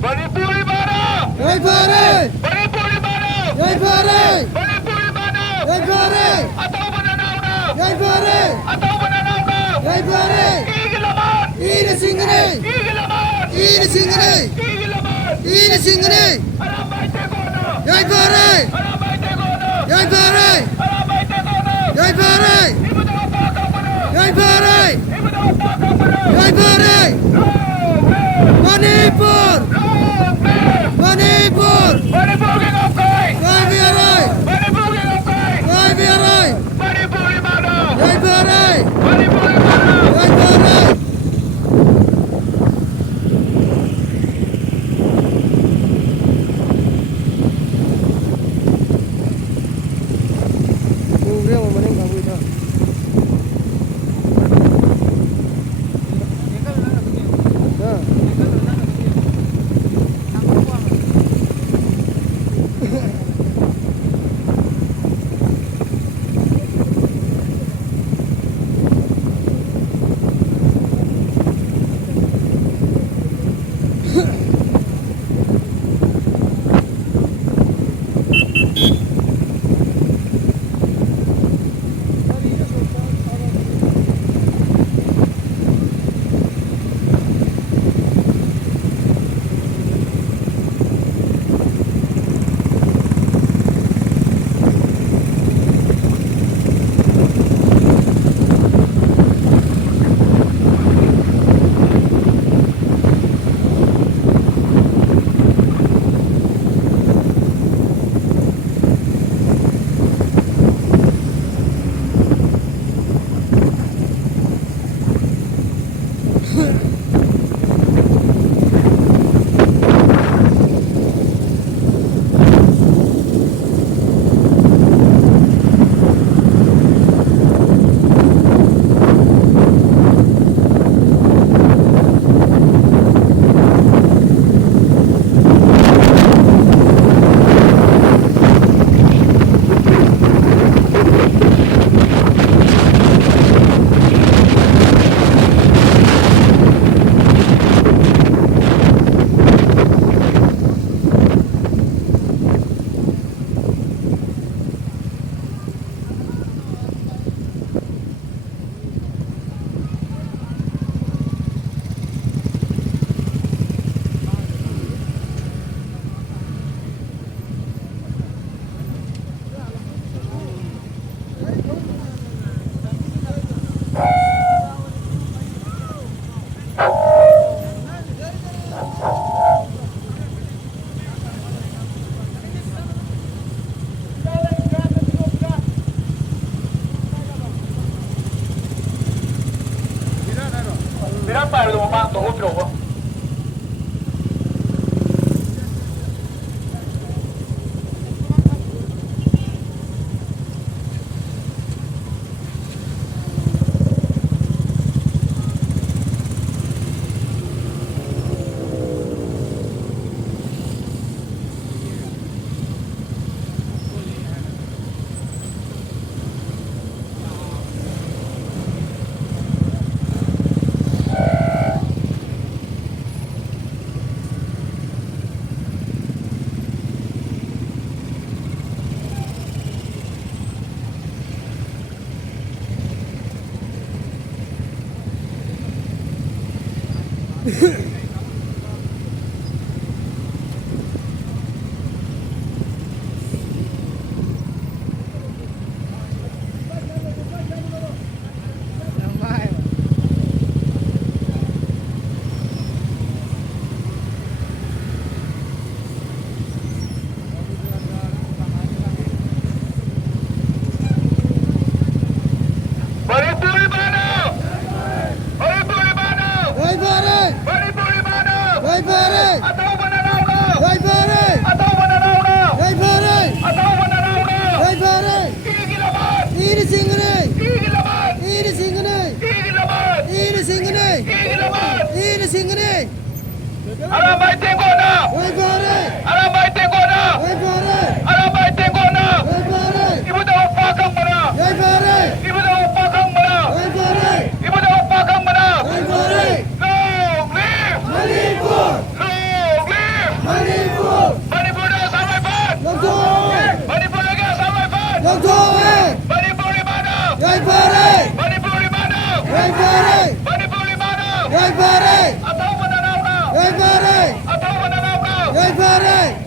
Manipuri mana? Jai Bharat! Manipuri mana? Jai Bharat! Manipuri mana? Jai Bharat! Atau menanau na? Jai Bharat! Atau menanau na? Jai Bharat! Igilaman! Ira Singhne! Igilaman! Ira Singhne! Igilaman! Ira Singhne! Alamay Tegono! Jai Bharat! Alamay Tegono! Jai Bharat! Alamay Tegono! Jai Bharat! Ibu daw baka mo na! Jai Bharat! Ibu daw baka mo na! Jai Bharat! No way! Manipur! No way! Manipur! Manipuri ng kay! Jai Bharat! Manipuri ng kay! Jai Bharat! Manipuri mana? Jai Bharat! Manipuri mana? Jai Bharat! Riêng mà mình không vui thôi. Pinapalo mo ba ang tuhod ko? Manipuri mana? Manipuri mana? Jai Bharat! Manipuri mana? Jai Bharat! Atau menanau na? Jai Bharat! Atau menanau na? Jai Bharat! Atau menanau na? Jai Bharat! Igilaman! Ira Singhne! Igilaman! Ira Singhne! Igilaman! Ira Singhne! Igilaman! Ira Singhne! Alamay Tegono! Jai Bharat! Alamay Tegono! Jai Bharat! Alamay Tegono! Jai Bharat! Ibu Doktor! Manipuri mana? Right pare! Manipuri mana? Right pare! Manipuri mana? Right pare! Atau menanau na? Right pare! Atau menanau na? Right pare!